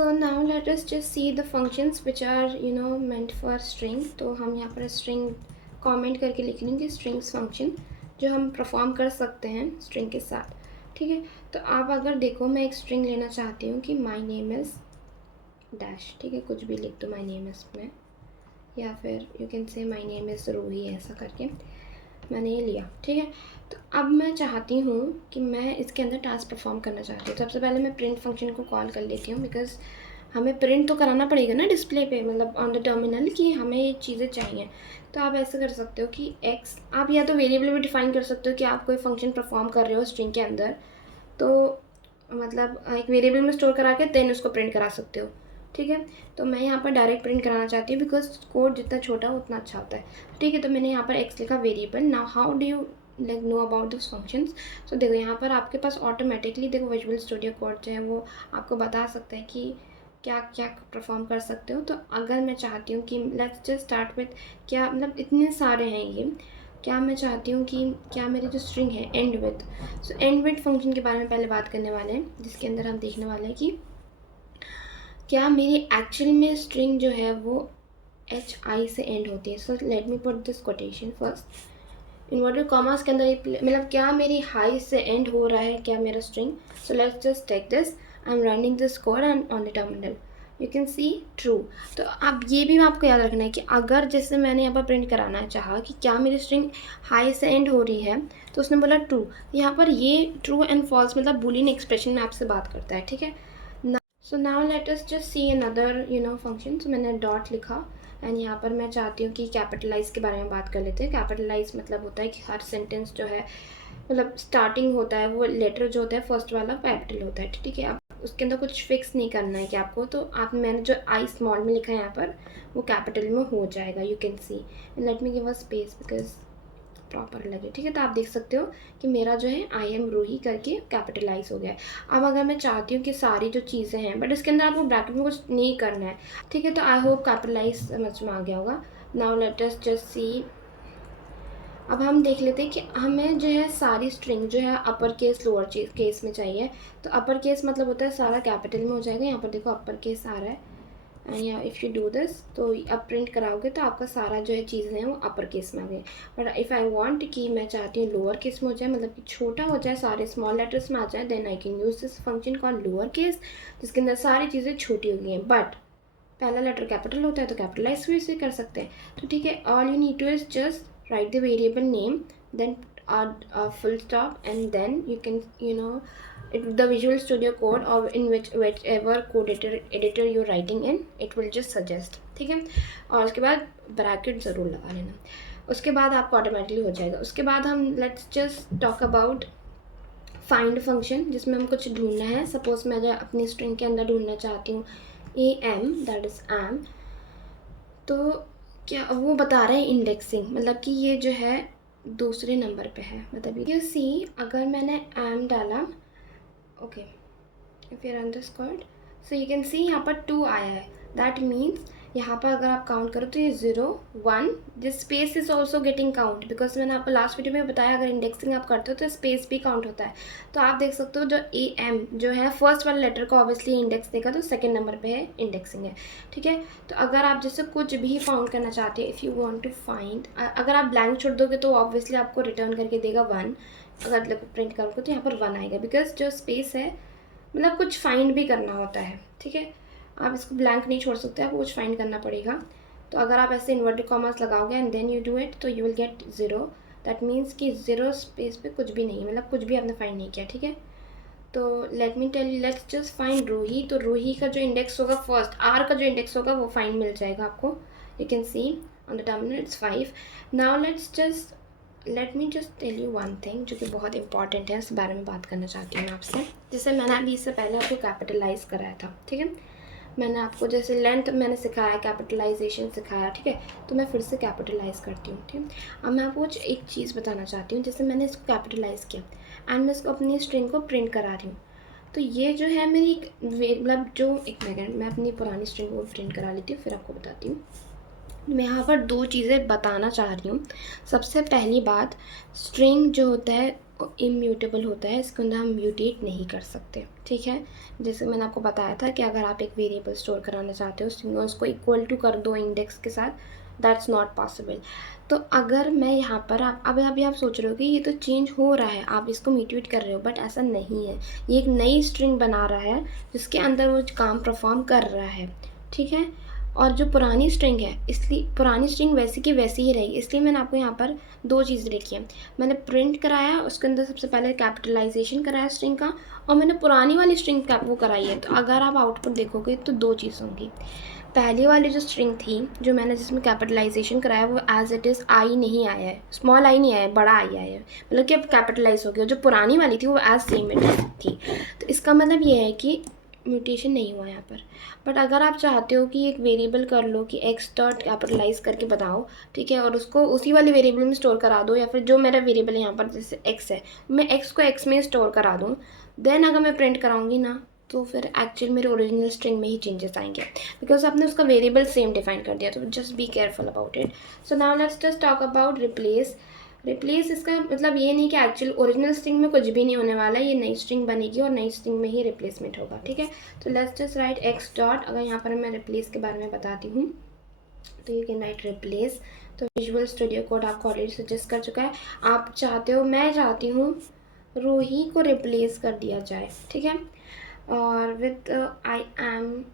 So now let us just see the functions which are meant for string. तो हम यहाँ पर string comment करके लिख लेंगे strings function जो हम परफॉर्म कर सकते हैं string के साथ, ठीक है। तो आप अगर देखो, मैं एक string लेना चाहती हूँ कि my name is dash, ठीक है, कुछ भी लिख दो my name is में, या फिर you can say my name is Roohi, ऐसा करके मैंने ये लिया, ठीक है। तो अब मैं चाहती हूँ कि मैं इसके अंदर टास्क परफॉर्म करना चाहती हूँ। तो सबसे पहले मैं प्रिंट फंक्शन को कॉल कर लेती हूँ, बिकॉज हमें प्रिंट तो कराना पड़ेगा ना डिस्प्ले पे, मतलब ऑन द टर्मिनल, कि हमें ये चीज़ें चाहिए। तो आप ऐसे कर सकते हो कि एक्स, आप या तो वेरिएबल भी डिफाइन कर सकते हो कि आप कोई फंक्शन परफॉर्म कर रहे हो स्ट्रिंग के अंदर, तो मतलब एक वेरिएबल में स्टोर करा के देन उसको प्रिंट करा सकते हो, ठीक है। तो मैं यहाँ पर डायरेक्ट प्रिंट कराना चाहती हूँ, बिकॉज कोड जितना छोटा हो उतना अच्छा होता है, ठीक है। तो मैंने यहाँ पर एक्स लिखा variable. Now how do you like know about this functions. सो देखो यहाँ पर आपके पास ऑटोमेटिकली देखो विजुअल स्टूडियो कोड जो है वो आपको बता सकता है कि क्या क्या परफॉर्म कर सकते हो। तो अगर मैं चाहती हूँ कि लेट्स जस्ट स्टार्ट विथ, क्या मतलब इतने सारे हैं ये, क्या मैं चाहती हूँ कि क्या मेरी जो स्ट्रिंग है and with. So and with function के बारे में पहले बात करने वाले हैं, जिसके अंदर हम देखने वाले हैं कि क्या मेरी एक्चुअल में स्ट्रिंग जो है वो एच आई से एंड होती है। So let me put this quotation first, inverted commas के अंदर मतलब क्या मेरी हाई से एंड हो रहा है क्या मेरा string. So let's just take this, I am running this code and on the terminal you can see true. तो अब ये भी आपको याद रखना है कि अगर जैसे मैंने यहाँ पर प्रिंट कराना चाहा कि क्या मेरी स्ट्रिंग हाई से एंड हो रही है, तो उसने बोला ट्रू। यहाँ पर ये ट्रू एंड फॉल्स मतलब बूलियन एक्सप्रेशन में आपसे बात करता है, ठीक है। So now let us just see another function. So मैंने डॉट लिखा एंड यहाँ पर मैं चाहती हूँ कि कैपिटलाइज के बारे में बात कर लेते हैं। कैपिटलाइज मतलब होता है कि हर सेंटेंस जो है मतलब स्टार्टिंग होता है वो लेटर जो होता है फर्स्ट वाला कैपिटल होता है, ठीक है। आप उसके अंदर कुछ फिक्स नहीं करना है कि आपको, तो आप मैंने जो आई स्मॉल में लिखा है यहाँ पर वो कैपिटल में हो जाएगा, you can C. Let me give a space because proper लगे, ठीक है। तो आप देख सकते हो कि मेरा जो है आई एम रूही करके कैपिटलाइज हो गया है। अब अगर मैं चाहती हूँ कि सारी जो चीज़ें हैं, बट इसके अंदर आपको ब्रैकेट में कुछ नहीं करना है, ठीक है। तो आई होप कैपिटलाइज समझ में आ गया होगा। नाउ लेट अस जस्ट सी, अब हम देख लेते हैं कि हमें जो है सारी स्ट्रिंग जो है अपर केस लोअर केस में चाहिए। तो अपर केस मतलब होता है सारा कैपिटल में हो जाएगा। यहाँ पर देखो अपर केस आ रहा है एंड या इफ़ यू डू दिस, तो अब प्रिंट कराओगे तो आपका सारा जो है चीज़ें हैं वो अपर केस में आ गए। बट इफ़ आई वांट कि मैं चाहती हूँ लोअर केस में हो जाए, मतलब कि छोटा हो जाए, सारे स्मॉल लेटर्स में आ जाए, then I can use this function called lower case, जिसके अंदर सारी चीज़ें छोटी हो गई हैं। बट पहला लेटर कैपिटल होता है तो कैपिटलाइज भी इसे कर सकते हैं। तो ठीक है, all you need to is just write the variable name, then full stop, and then you can the Visual Studio Code or in whichever code editor you're writing in, it will just suggest, ठीक है। और उसके बाद ब्रैकेट ज़रूर लगा लेना, उसके बाद आपको ऑटोमेटिकली हो जाएगा। उसके बाद हम let's just talk about find function, जिसमें हम कुछ ढूंढना है। सपोज मैं जो अपनी स्ट्रिंग के अंदर ढूंढना चाहती हूँ am, दैट इज़ am, तो क्या वो बता रहे हैं इंडेक्सिंग, मतलब कि ये जो है दूसरे नंबर पे है। मतलब यू सी, अगर मैंने am डाला, okay, if you run this code, so you can सी यहाँ पर 2 आया है। दैट मीन्स यहाँ पर अगर आप काउंट करो तो ये 0 1, this space is also getting count, because मैंने आपको लास्ट वीडियो में बताया अगर इंडेक्सिंग आप करते हो तो स्पेस भी काउंट होता है। तो आप देख सकते हो जो am जो है फर्स्ट वाले लेटर को ऑब्वियसली इंडेक्स देगा, तो सेकेंड नंबर पे है, इंडेक्सिंग है, ठीक है। तो अगर आप जैसे कुछ भी फाउंड करना चाहते हैं, if you want to find, अगर आप ब्लैंक छोड़ दोगे तो ऑब्वियसली आपको रिटर्न करके देगा 1। अगर प्रिंट करोगे तो यहाँ पर 1 आएगा, बिकॉज जो स्पेस है मतलब कुछ फाइंड भी करना होता है, ठीक है। आप इसको ब्लैंक नहीं छोड़ सकते, आपको कुछ फाइंड करना पड़ेगा। तो अगर आप ऐसे इन्वर्टेड कॉमर्स लगाओगे and then you do it, तो you will get 0। That means कि 0 स्पेस पे कुछ भी नहीं, मतलब कुछ भी आपने फाइंड नहीं किया, ठीक है। तो let me tell you, let's just find Roohi. तो रूही का जो इंडेक्स होगा फर्स्ट, आर का जो इंडेक्स होगा वो फाइंड मिल जाएगा आपको, you can see on the terminal it's 5। Now let me just tell you one thing जो कि बहुत इंपॉर्टेंट है, इस बारे में बात करना चाहती हूँ आपसे। जैसे मैंने अभी इससे पहले आपको कैपिटलाइज कराया था, ठीक है। मैंने आपको जैसे लेंथ मैंने सिखाया, कैपिटलाइजेशन सिखाया, ठीक है। तो मैं फिर से कैपिटलाइज करती हूँ, ठीक है। अब मैं आपको एक चीज़ बताना चाहती हूँ, जैसे मैंने इसको कैपिटलाइज किया एंड मैं इसको अपनी स्ट्रिंग को प्रिंट करा रही हूँ। तो ये जो है मेरी मतलब जो एक सेकेंड मैं अपनी पुरानी स्ट्रिंग को प्रिंट करा लेती हूँ, फिर आपको बताती हूँ। मैं यहाँ पर 2 चीज़ें बताना चाह रही हूँ। सबसे पहली बात, स्ट्रिंग जो होता है इम्यूटेबल होता है, इसके अंदर हम म्यूटेट नहीं कर सकते, ठीक है। जैसे मैंने आपको बताया था कि अगर आप एक वेरिएबल स्टोर कराना चाहते हो तो उसको इक्वल टू कर दो इंडेक्स के साथ, दैट्स नॉट पॉसिबल। तो अगर मैं यहाँ पर अभी आप सोच रहे हो कि ये तो चेंज हो रहा है, आप इसको म्यूटेट कर रहे हो, बट ऐसा नहीं है। ये एक नई स्ट्रिंग बना रहा है जिसके अंदर वो काम परफॉर्म कर रहा है, ठीक है। और जो पुरानी स्ट्रिंग है, इसलिए पुरानी स्ट्रिंग वैसी की वैसी ही रहेगी, इसलिए मैंने आपको यहाँ पर दो चीज़ें लिखी हैं। मैंने प्रिंट कराया, उसके अंदर सबसे पहले कैपिटलाइजेशन कराया स्ट्रिंग का, और मैंने पुरानी वाली स्ट्रिंग का वो कराई है। तो अगर आप आउटपुट देखोगे तो दो चीज़ होंगी। पहली वाली जो स्ट्रिंग थी, जो मैंने जिसमें कैपिटलाइजेशन कराया, वो एज इट इज़ आई नहीं आया है, स्मॉल आई नहीं आया है, बड़ा आई आया है, मतलब कि अब कैपिटलाइज हो गया। जो पुरानी वाली थी वो एज सेम इट थी। तो इसका मतलब ये है कि म्यूटेशन नहीं हुआ यहाँ पर। बट अगर आप चाहते हो कि एक वेरिएबल कर लो कि एक्स डॉट कैपिटलाइज करके बताओ, ठीक है, और उसको उसी वाले वेरिएबल में स्टोर करा दो, या फिर जो मेरा वेरिएबल यहाँ पर जैसे एक्स है, मैं एक्स को एक्स में स्टोर करा दूँ, देन अगर मैं प्रिंट कराऊंगी ना, तो फिर एक्चुअल मेरे ओरिजिनल स्ट्रिंग में ही चेंजेस आएंगे, बिकॉज आपने उसका वेरिएबल सेम डिफाइन कर दिया। तो just be careful about it. So now let's just talk about replace. इसका मतलब ये नहीं कि एक्चुअल ओरिजिनल स्ट्रिंग में कुछ भी नहीं होने वाला है, ये नई स्ट्रिंग बनेगी और नई स्ट्रिंग में ही रिप्लेसमेंट होगा, ठीक है। तो let's just right x dot, अगर यहाँ पर मैं रिप्लेस के बारे में बताती हूँ तो यू कैन राइट रिप्लेस। तो विजुअल स्टूडियो कोड आपको ऑलरेडी सजेस्ट कर चुका है। आप चाहते हो, मैं चाहती हूँ रूही को रिप्लेस कर दिया जाए, ठीक है, और with I am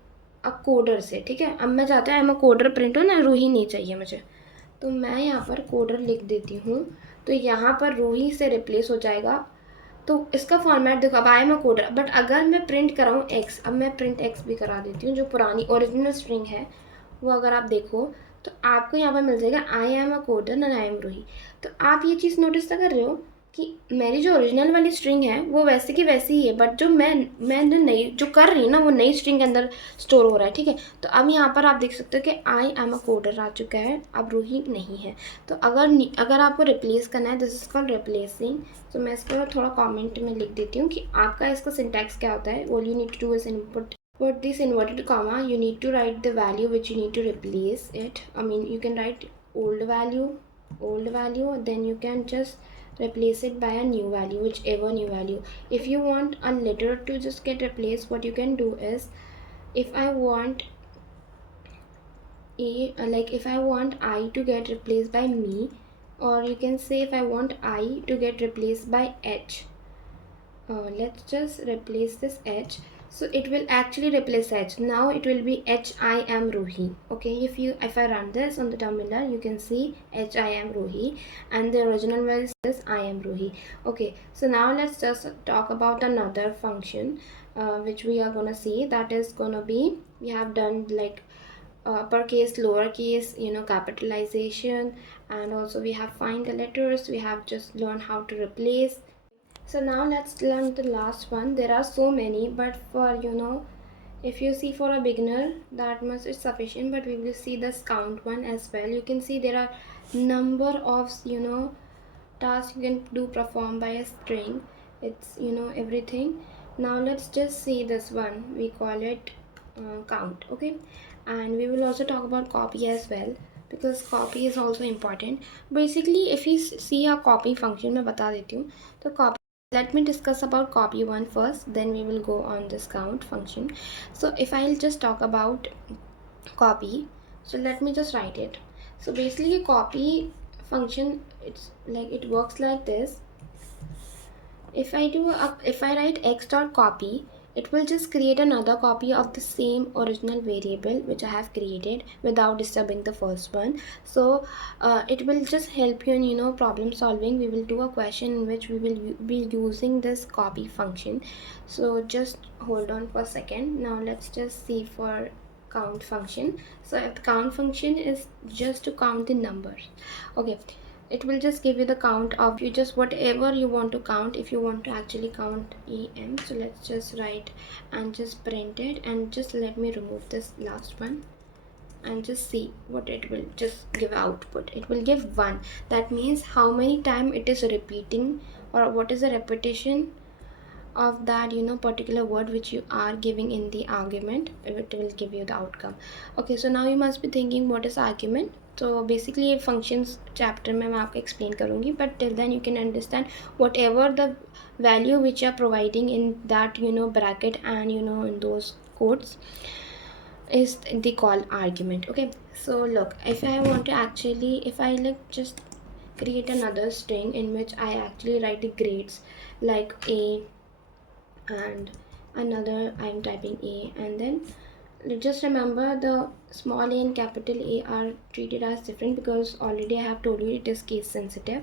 a coder से, ठीक है। अब मैं चाहता हूँ आई एम अ कोडर प्रिंट हो ना, रूही नहीं चाहिए मुझे, तो मैं यहाँ पर कोडर लिख देती हूँ। तो यहाँ पर रूही से रिप्लेस हो जाएगा। तो इसका फॉर्मेट देखो, अब आई एम अ कोडर, बट अगर मैं प्रिंट कराऊँ एक्स, अब मैं प्रिंट एक्स भी करा देती हूँ, जो पुरानी ओरिजिनल स्ट्रिंग है वो अगर आप देखो तो आपको यहाँ पर मिल जाएगा I am a coder and I am Roohi. तो आप ये चीज़ नोटिस कर रहे हो कि मेरी जो ओरिजिनल वाली स्ट्रिंग है वो वैसे की वैसी ही है, बट जो मैं नई जो कर रही हूँ ना, वो नई स्ट्रिंग के अंदर स्टोर हो रहा है, ठीक है। तो अब यहाँ पर आप देख सकते हो कि आई एम अ कोडर आ चुका है, अब रूही नहीं है। तो अगर आपको रिप्लेस करना है, दिस इज कॉल्ड रिप्लेसिंग। तो मैं इसको थोड़ा कॉमेंट में लिख देती हूँ कि आपका इसका सिंटैक्स क्या होता है। All you need to do is input put this inverted comma, you need to write the value which you need to replace it. I mean, you can write old value, then you can just replace it by a new value, whichever new value. If you want a letter to just get replaced, what you can do is, if I want if I want I to get replaced by me, or you can say if I want I to get replaced by H, let's just replace this H. So it will actually replace H. Now it will be H I am Ruhi. Okay, if I run this on the terminal, you can see H I am Ruhi, and the original value is I am Ruhi. Okay, so now let's just talk about another function which we are gonna see. That is gonna be, we have done like uppercase, lowercase, capitalization, and also we have find the letters. We have just learned how to replace. So now let's learn the last one. There are so many, but for if you see for a beginner, that much is sufficient, but we will see this count one as well. You can see there are number of tasks you can do perform by a string. It's everything. Now let's just see this one. We call it count, okay, and we will also talk about copy as well, because copy is also important. Basically, if you see a copy function, मैं बता देती हूँ तो copy. Let me discuss about copy one first, then we will go on this count function. So if I'll just talk about copy, so let me just write it. So basically copy function, it's like, it works like this. If I write x dot copy, it will just create another copy of the same original variable which I have created without disturbing the first one. So it will just help you in problem solving. We will do a question in which we will be using this copy function. So just hold on for a second. Now let's just see for count function. So if the count function is just to count the numbers, okay, it will just give you the count of you just whatever you want to count. If you want to actually count em, so let's just write and just print it, and just let me remove this last one and just see what it will just give output. It will give 1. That means how many time it is repeating, or what is the repetition of that particular word which you are giving in the argument. It will give you the outcome. Okay, so now you must be thinking, what is argument? तो basically ये functions chapter में मैं आपको explain करूँगी, but till then you can understand whatever the value which are providing in that bracket and in those codes is the call argument. Okay, so look, if I want to actually, if I like just create another string in which I actually write the grades like A, and another I'm typing A, and then just remember the small a and capital A are treated as different because already I have told you it is case sensitive.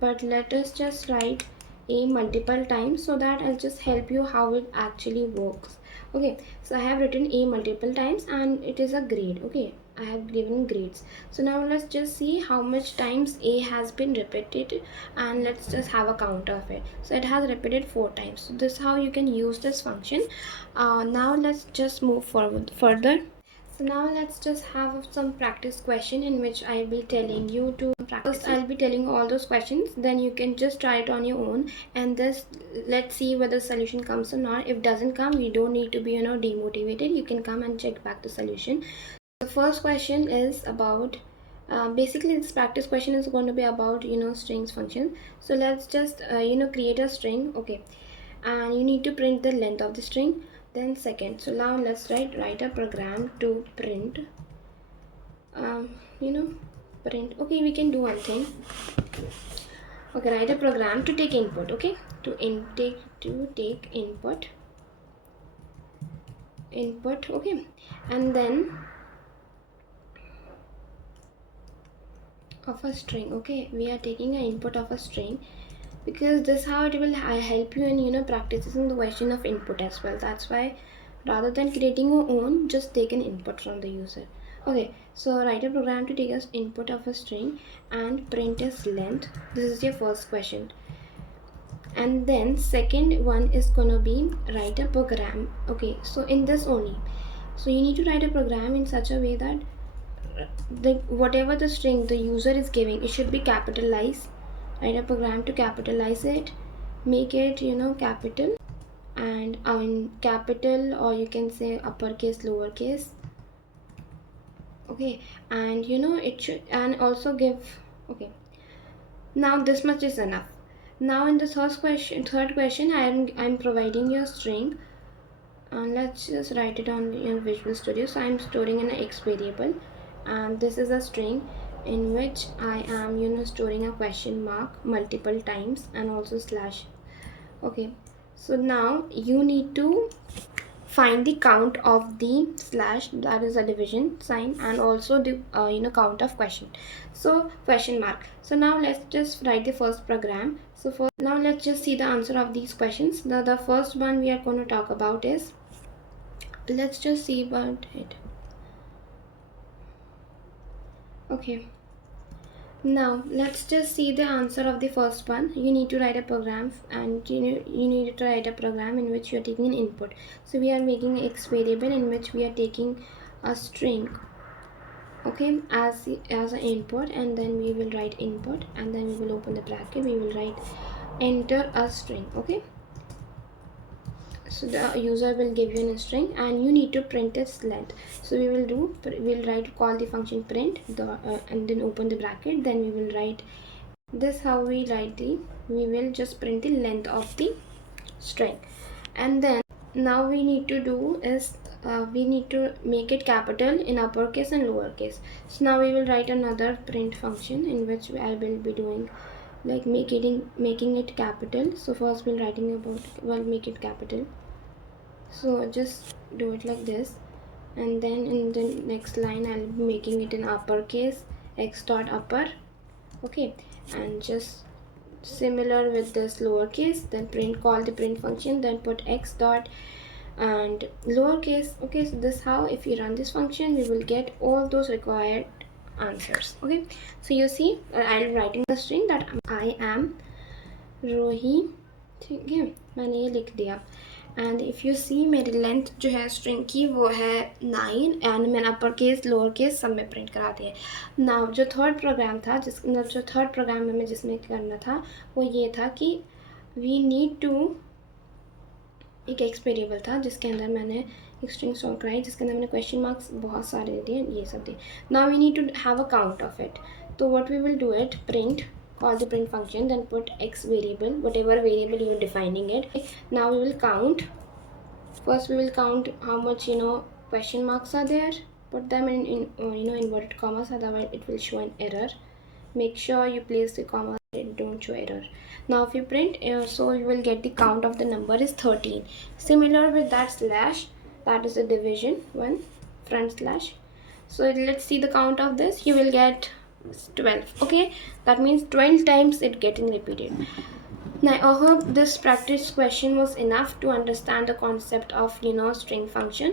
But let us just write A multiple times so that I'll just help you how it actually works. Okay, so I have written A multiple times and it is a grade. Okay, I have given grades. So now let's just see how much times A has been repeated, and let's just have a count of it. So it has repeated 4 times. So this is how you can use this function. Now let's just move forward further. So now let's just have some practice question in which I'll be telling you to practice. First I'll be telling you all those questions, then you can just try it on your own, and this, let's see whether solution comes or not. If doesn't come, you don't need to be demotivated. You can come and check back the solution. The first question is about basically this practice question is going to be about strings function. So let's just create a string. Okay, and you need to print the length of the string. Then second, so now let's write a program to print um, print. Okay, we can do one thing. Okay, write a program to take input. Okay, to take input. Okay, and then of a string. Okay, we are taking an input of a string because this how it will help you in practicing the question of input as well. That's why rather than creating your own, just take an input from the user. Okay, so write a program to take as input of a string and print its length. This is your first question. And then second one is gonna be write a program. Okay, so in this only, so you need to write a program in such a way that whatever the string the user is giving, it should be capitalized. Write a program to capitalize it, make it capital, and in capital, or you can say uppercase, lowercase. Okay, and it should, and also give. Okay, now this much is enough. Now in the third question I'm providing you a string, and let's just write it on Visual Studio. So I'm storing in an X variable, and this is a string in which I am storing a question mark multiple times and also slash. Okay, so now you need to find the count of the slash, that is a division sign, and also the count of question, so question mark. So now let's just write the first program. So now let's just see the answer of these questions. The first one we are going to talk about is, let's just see about it. Okay, now let's just see the answer of the first one. You need to write a program, and you need to write a program in which you are taking an input. So we are making an X variable in which we are taking a string, okay, as an input, and then we will write input, and then we will open the bracket, we will write enter a string. Okay, so the user will give you a string and you need to print its length. So we'll call the function print and then open the bracket, then we will write this how we will just print the length of the string. And then now we need to do is we need to make it capital in uppercase and lowercase. So now we will write another print function in which I will be doing like making it capital. So first we'll make it capital. So just do it like this, and then in the next line I'll be making it in uppercase, x dot upper. Okay, and just similar with this lowercase, then call the print function, then put x dot and lowercase. Okay, so this how if you run this function we will get all those required answers. Okay, so you see I'm writing the string that I am Rohi. ठीक है, मैंने ये लिख दिया. And if you see मेरी लेंथ जो है स्ट्रिंग की वो है 9, एंड मैंने अपर केस लोअर केस सब में प्रिंट करा दिए. नाउ जो थर्ड प्रोग्राम था जो थर्ड प्रोग्राम में जिसमें करना था वो ये था कि वी नीड टू, एक एक्स वेरिएबल था जिसके अंदर मैंने एक स्ट्रिंग सॉल्व कराई जिसके अंदर मैंने क्वेश्चन मार्क्स बहुत सारे दे दिए, ये सब दिए. Now we need to have a count of it. तो what we will do it, print, call the print function, then put x variable, whatever variable you're defining it. Now we will count. First we will count how much question marks are there. Put them in inverted commas, otherwise it will show an error. Make sure you place the comma, it don't show error. Now if you print, so you will get the count of the number is 13. Similar with that slash, that is the division one, front slash. So let's see the count of this. You will get 12. Okay, that means 12 times it getting repeated. Now I hope this practice question was enough to understand the concept of string function.